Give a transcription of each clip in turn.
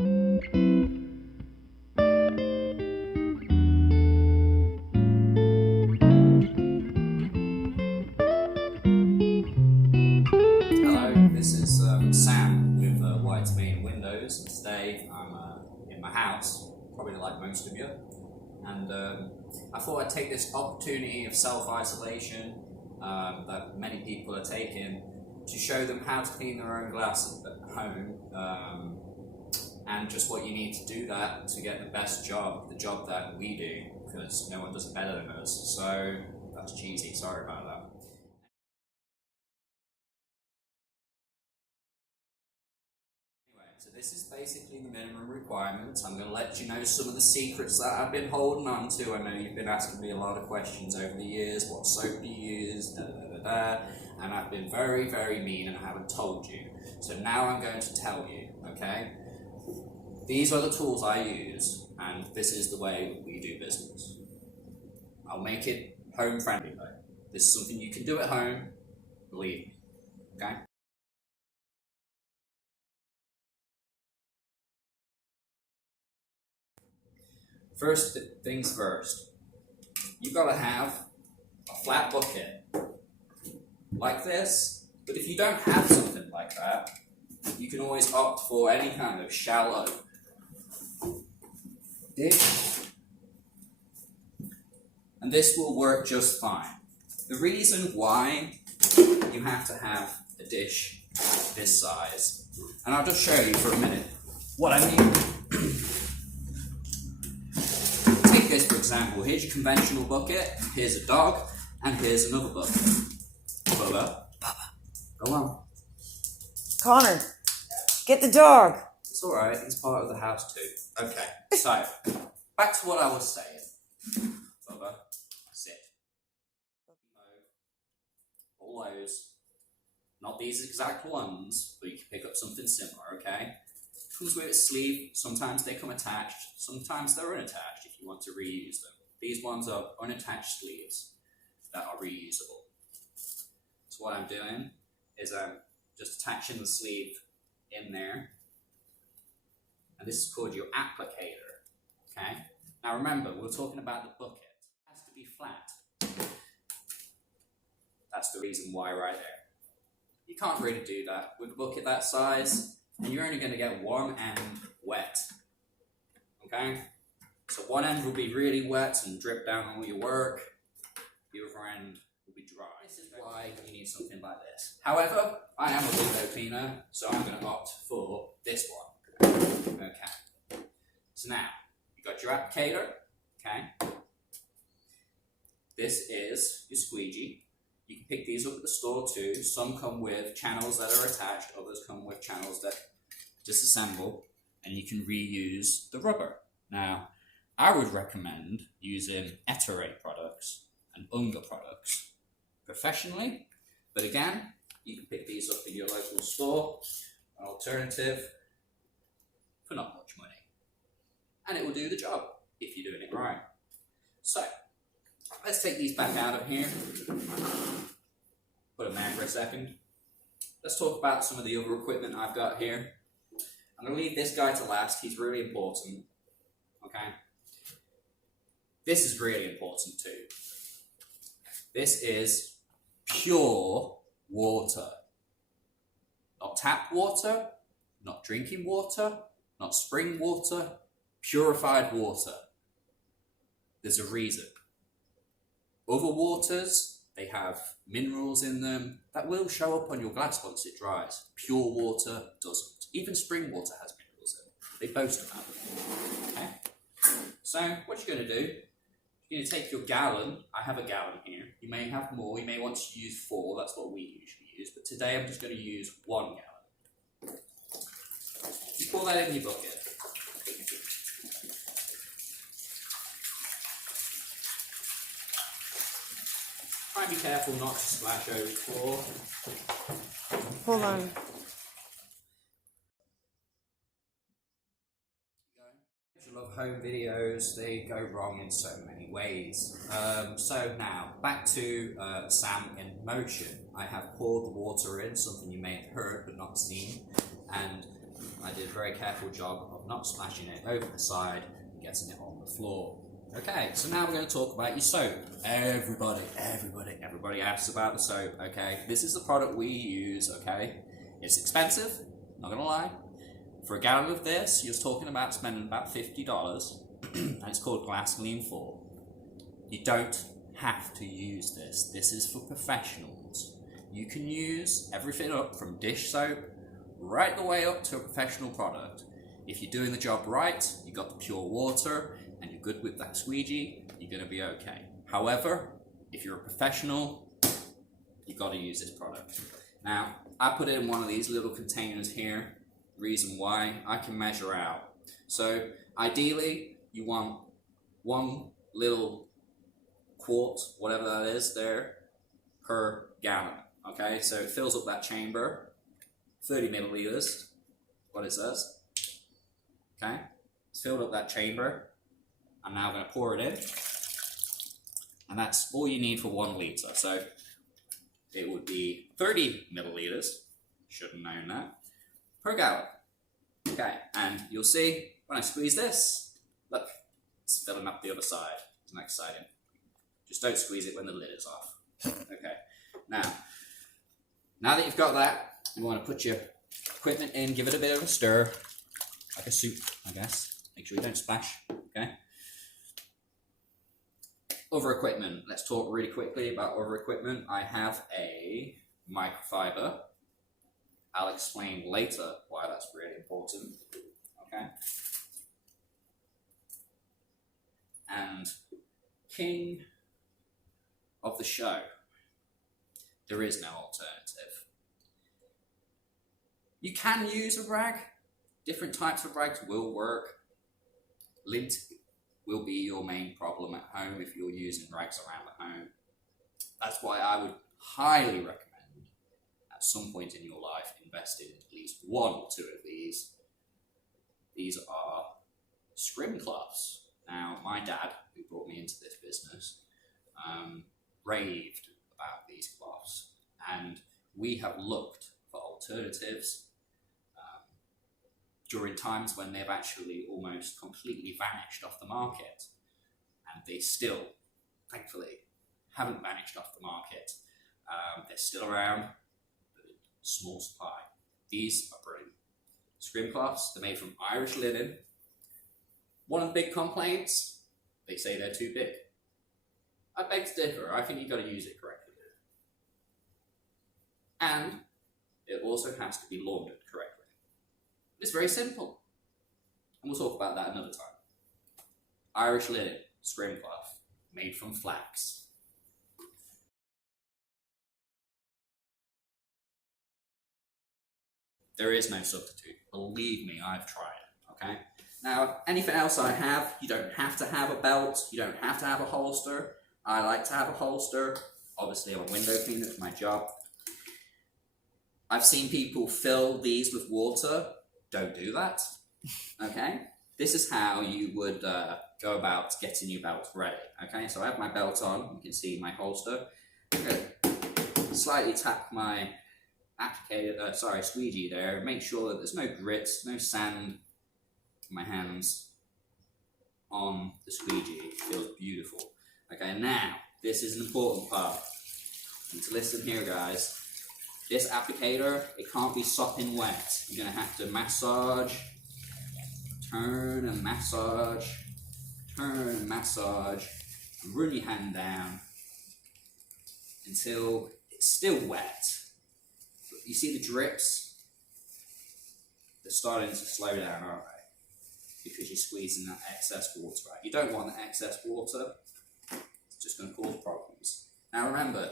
Hello, this is Sam with White Main Windows, and today I'm in my house, probably like most of you, and I thought I'd take this opportunity of self-isolation that many people are taking to show them how to clean their own glass at home, and just what you need to do that to get the best job, the job that we do, because no one does it better than us. So that's cheesy, sorry about that. So this is basically the minimum requirements. I'm going to let you know some of the secrets that I've been holding on to. I know you've been asking me a lot of questions over the years. What soap do you use? And I've been very, very mean and I haven't told you. So now I'm going to tell you, okay? These are the tools I use and this is the way we do business. I'll make it home friendly though. This is something you can do at home, believe me, okay? First things first, you've got to have a flat bucket like this, but if you don't have something like that, you can always opt for any kind of shallow dish, and this will work just fine. The reason why you have to have a dish this size, and I'll just show you for a minute what I mean. This, for example, here's your conventional bucket, here's a dog, and here's another bucket. Bubba. Go on. Connor, get the dog. It's alright, he's part of the house too. Okay, so, back to what I was saying. Bubba, sit. All those. Not these exact ones, but you can pick up something similar, okay? Comes with a sleeve, sometimes they come attached, sometimes they're unattached if you want to reuse them. These ones are unattached sleeves that are reusable. So what I'm doing is I'm just attaching the sleeve in there, and this is called your applicator, okay? Now remember, we're talking about the bucket. It has to be flat. That's the reason why right there. You can't really do that with a bucket that size, and you're only going to get one end wet, okay? So one end will be really wet and drip down on all your work, the other end will be dry. This is why you need something like this. However, I am a window cleaner, so I'm going to opt for this one. Okay. So now, you've got your applicator, okay? This is your squeegee. You can pick these up at the store too. Some come with channels that are attached, others come with channels that disassemble, and you can reuse the rubber. Now, I would recommend using Ettore products and Unga products professionally, but again, you can pick these up in your local store, an alternative for not much money. And it will do the job if you're doing it right. So, let's take these back out of here. Put them there for a second. Let's talk about some of the other equipment I've got here. I'm going to leave this guy to last. He's really important. Okay? This is really important too. This is pure water. Not tap water, not drinking water, not spring water, purified water. There's a reason. Other waters, they have minerals in them that will show up on your glass once it dries. Pure water doesn't. Even spring water has minerals in it. They boast about them. Okay? So, what you're going to do, you're going to take your gallon. I have a gallon here. You may have more. You may want to use 4. That's what we usually use. But today I'm just going to use 1 gallon. You pour that in your bucket. Try and be careful not to splash over the floor. Hold on. I love home videos, they go wrong in so many ways. So now, back to Sam in motion. I have poured the water in, something you may have heard but not seen, and I did a very careful job of not splashing it over the side and getting it on the floor. Okay, so now we're going to talk about your soap. Everybody asks about the soap, okay? This is the product we use, okay? It's expensive, not going to lie. For a gallon of this, you're talking about spending about $50, and it's called Glascoline 4. You don't have to use this. This is for professionals. You can use everything up from dish soap right the way up to a professional product. If you're doing the job right, you got the pure water, and you're good with that squeegee, you're going to be okay. However, if you're a professional, you've got to use this product. Now, I put it in one of these little containers here. Reason why, I can measure out. So, ideally, you want one little quart, whatever that is there, per gallon. Okay, so it fills up that chamber, 30 milliliters, what it says. Okay, it's filled up that chamber. I'm now going to pour it in, and that's all you need for 1 liter. So it would be 30 milliliters, should have known that, per gallon. Okay, and you'll see when I squeeze this, look, it's filling up the other side. Isn't that exciting? Just don't squeeze it when the lid is off. Okay, now that you've got that, you want to put your equipment in, give it a bit of a stir, like a soup, I guess. Make sure you don't splash, okay? Other equipment, let's talk really quickly about other equipment. I have a microfiber. I'll explain later why that's really important, okay? And king of the show, there is no alternative. You can use a rag. Different types of rags will work. Lint will be your main problem at home if you're using rags around the home. That's why I would highly recommend at some point in your life invest in at least 1 or 2 of these. These are scrim cloths. Now, my dad, who brought me into this business, raved about these cloths, and we have looked for alternatives during times when they've actually almost completely vanished off the market, and they still, thankfully, haven't vanished off the market. They're still around, but in small supply. These are brilliant. Scrim cloths, they're made from Irish linen. One of the big complaints, they say they're too big. I beg to differ. I think you've got to use it correctly. And it also has to be laundered correctly. It's very simple. And we'll talk about that another time. Irish linen, scrim cloth, made from flax. There is no substitute. Believe me, I've tried, okay? Now, anything else I have, you don't have to have a belt, you don't have to have a holster. I like to have a holster. Obviously, I'm a window cleaner, it's my job. I've seen people fill these with water. Don't do that, okay? This is how you would go about getting your belt ready, okay? So I have my belt on, you can see my holster. I'm going to slightly tap my squeegee there, make sure that there's no grit, no sand in my hands on the squeegee. It feels beautiful. Okay, now, this is an important part. You need to listen here, guys. This applicator, it can't be sopping wet. You're going to have to massage, turn and massage, turn and massage, and run your hand down until it's still wet. You see the drips? They're starting to slow down, aren't they? Because you're squeezing that excess water out. You don't want that excess water. It's just going to cause problems. Now remember,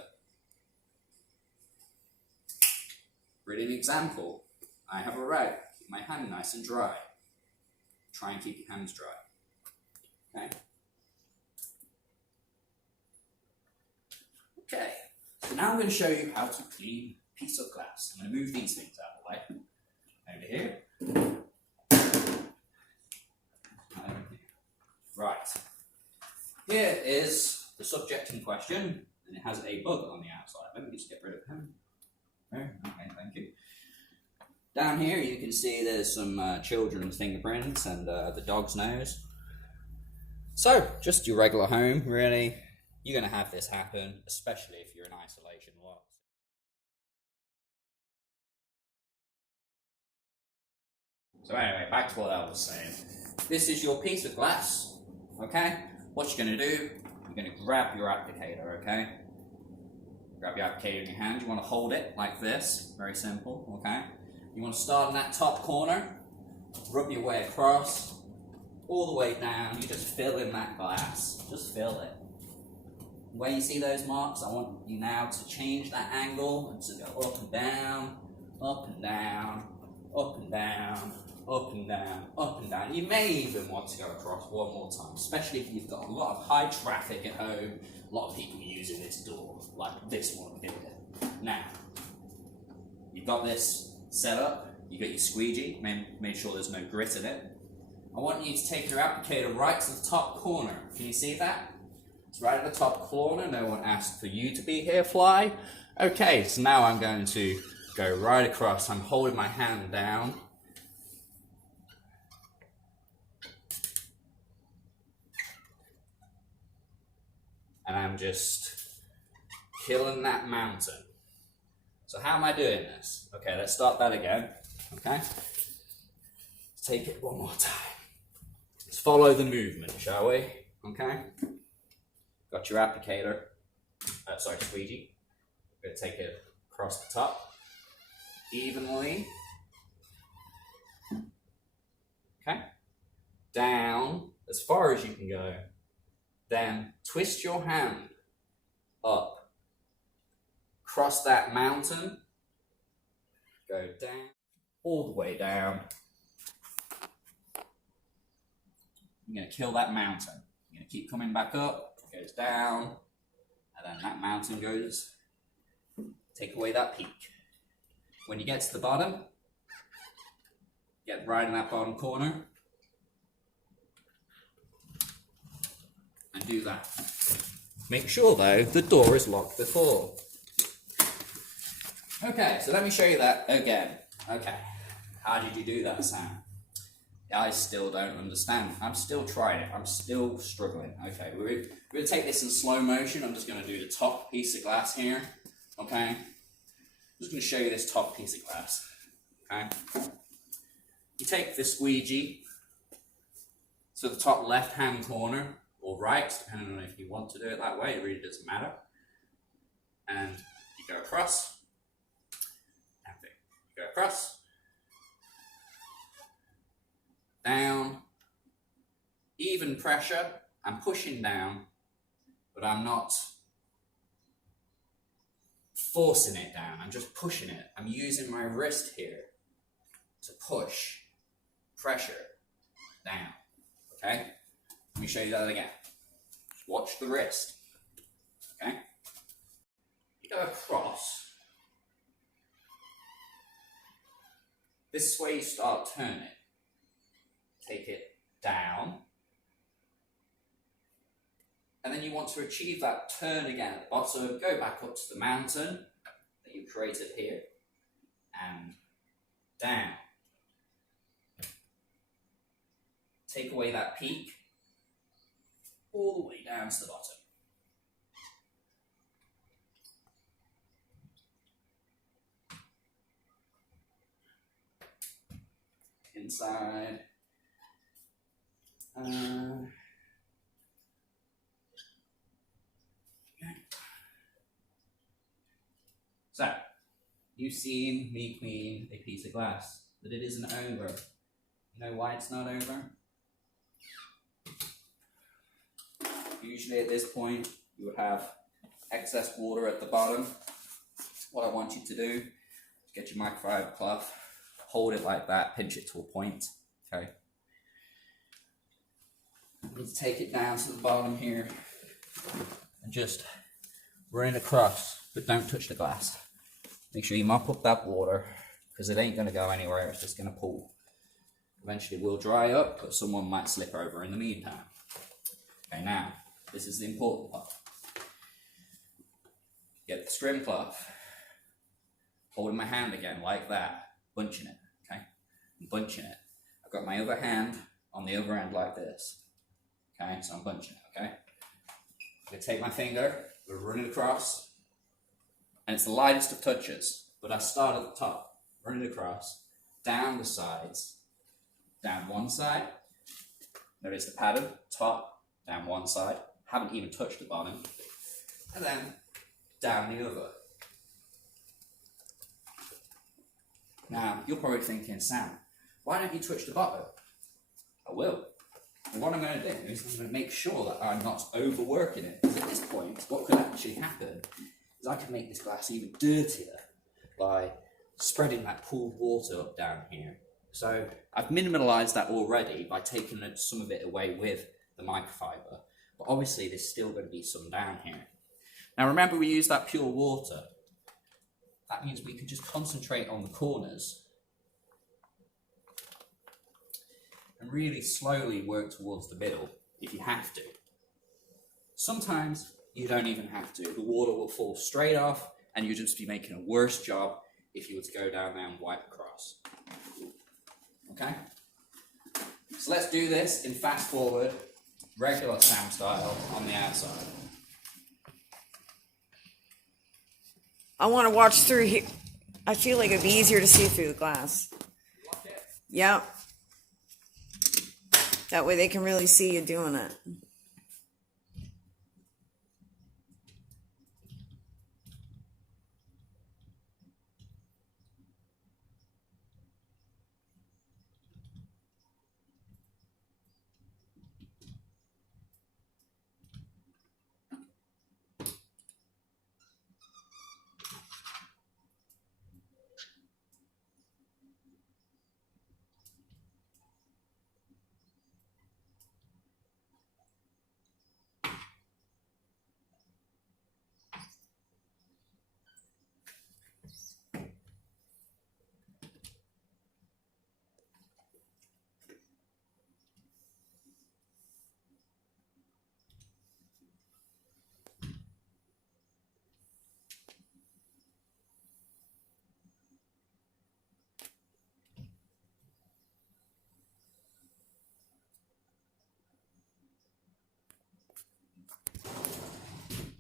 brilliant example. I have a rag. Keep my hand nice and dry. Try and keep your hands dry. Okay? Okay. So now I'm going to show you how to clean a piece of glass. I'm going to move these things out of the way. Over here. Right. Here is the subject in question, and it has a bug on the outside. Let me just get rid of him. Okay, thank you. Down here you can see there's some children's fingerprints and the dog's nose. So, just your regular home, really. You're going to have this happen, especially if you're in isolation lot. So anyway, back to what I was saying. This is your piece of glass, okay? What you're going to do, you're going to grab your applicator, okay? Grab your applicator in your hand. You want to hold it like this, very simple, okay? You want to start in that top corner, rub your way across, all the way down. You just fill in that glass, just fill it. Where you see those marks, I want you now to change that angle and to go up and down, up and down, up and down, up and down, up and down. You may even want to go across one more time, especially if you've got a lot of high traffic at home, a lot of people using this door, like this one here. Now, you've got this set up, you've got your squeegee, make sure there's no grit in it. I want you to take your applicator right to the top corner. Can you see that? It's right at the top corner. No one asked for you to be here, Fly. Okay, so now I'm going to go right across. I'm holding my hand down. And I'm just killing that mountain. So how am I doing this? Okay, let's start that again. Okay? Let's take it one more time. Let's follow the movement, shall we? Okay? Got your applicator. Squeegee. We're going to take it across the top. Evenly. Okay? Down as far as you can go. Then twist your hand up. Cross that mountain. Go down. All the way down. You're going to kill that mountain. You're going to keep coming back up. It goes down. And then that mountain goes. Take away that peak. When you get to the bottom, get right in that bottom corner. And do that. Make sure though the door is locked before. Okay, so let me show you that again. Okay, how did you do that, Sam? I still don't understand. I'm still trying it. I'm still struggling. Okay, we're going to take this in slow motion. I'm just going to do the top piece of glass here. Okay, I'm just going to show you this top piece of glass. Okay, you take the squeegee to the top left-hand corner, or right, depending on if you want to do it that way, it really doesn't matter. And you go across, you go across, down, even pressure. I'm pushing down, but I'm not forcing it down, I'm just pushing it. I'm using my wrist here to push pressure down, okay? Let me show you that again. Watch the wrist, okay? You go across. This is where you start turning. Take it down. And then you want to achieve that turn again at the bottom. Go back up to the mountain that you created here. And down. Take away that peak. All the way down to the bottom. Inside. Okay. So, you've seen me clean a piece of glass, but it isn't over. You know why it's not over? Usually at this point, you would have excess water at the bottom. What I want you to do is get your microfiber cloth, hold it like that, pinch it to a point, okay? You need to take it down to the bottom here and just run it across, but don't touch the glass. Make sure you mop up that water because it ain't going to go anywhere, it's just going to pool. Eventually it will dry up, but someone might slip over in the meantime. Okay, now, this is the important part. Get the scrim cloth, holding my hand again like that, bunching it. I'm bunching it. I've got my other hand on the other end like this. Okay, so I'm bunching it, okay? I'm going to take my finger, we're running across, and it's the lightest of touches, but I start at the top, running across, down the sides, down one side, notice the pattern, top, down one side, haven't even touched the bottom, and then down the other. Now, you're probably thinking, Sam, why don't you touch the bottom? I will. And what I'm going to do is I'm going to make sure that I'm not overworking it. Because at this point, what could actually happen is I could make this glass even dirtier by spreading that pooled water up down here. So I've minimalised that already by taking some of it away with the microfiber. But obviously there's still going to be some down here. Now remember, we use that pure water. That means we can just concentrate on the corners and really slowly work towards the middle if you have to. Sometimes you don't even have to. The water will fall straight off and you'll just be making a worse job if you were to go down there and wipe across. Okay? So let's do this in fast forward, regular Sam style on the outside. I want to watch through here. I feel like it'd be easier to see through the glass. Yep. That way they can really see you doing it.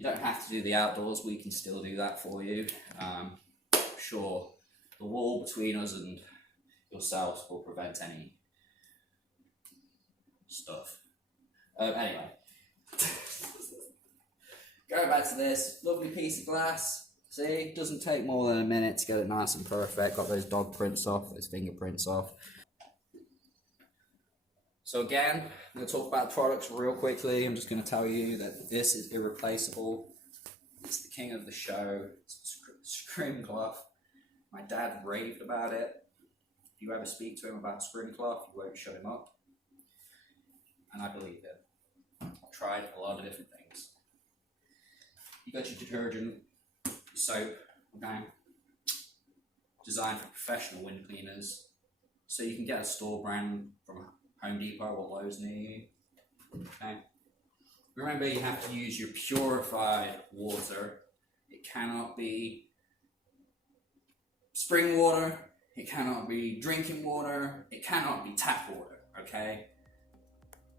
You don't have to do the outdoors, we can still do that for you. Sure, the wall between us and yourselves will prevent any stuff. Anyway, going back to this lovely piece of glass. See, it doesn't take more than a minute to get it nice and perfect. Got those dog prints off, those fingerprints off. So again, I'm going to talk about the products real quickly. I'm just going to tell you that this is irreplaceable. It's the king of the show. It's Scrimcloth. My dad raved about it. If you ever speak to him about Scrimcloth, you won't shut him up. And I believe it. I've tried a lot of different things. You got your detergent, your soap, okay? Designed for professional window cleaners. So you can get a store brand from Home Depot or Lowe's near you. Okay. Remember, you have to use your purified water. It cannot be spring water. It cannot be drinking water. It cannot be tap water. Okay.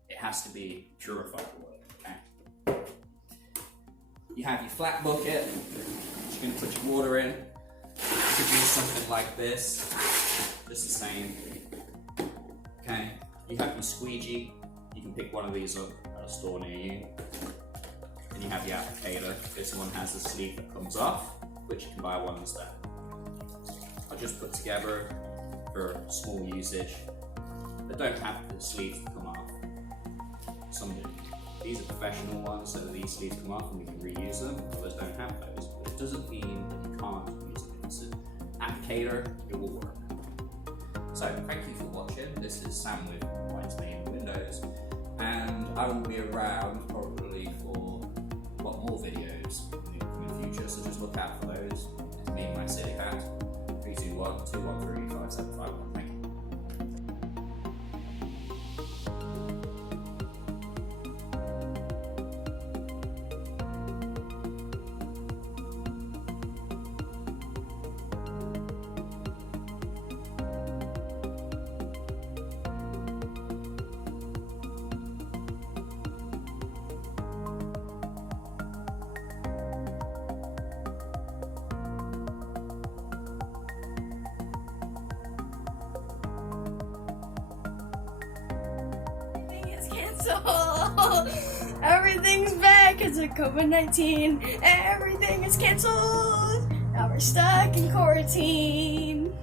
It has to be purified water. Okay. You have your flat bucket. You're going to put your water in. You could use something like this. Just the same. Okay. You have your squeegee. You can pick one of these up at a store near you. And you have your applicator. This one has a sleeve that comes off, which you can buy one instead. I just put together for small usage. They don't have the sleeves to come off. Some do. These are professional ones, so these sleeves come off and we can reuse them. Others don't have those, but it doesn't mean that you can't use it. It's an applicator, it will work. So thank you for watching. This is Sam with White's Main Windows, and I will be around probably for a lot more videos in the future, so just look out for those. It's me and my city hat. 321 213 5751. Thank you. cancel. Everything's back because of COVID-19. Everything is canceled. Now we're stuck in quarantine.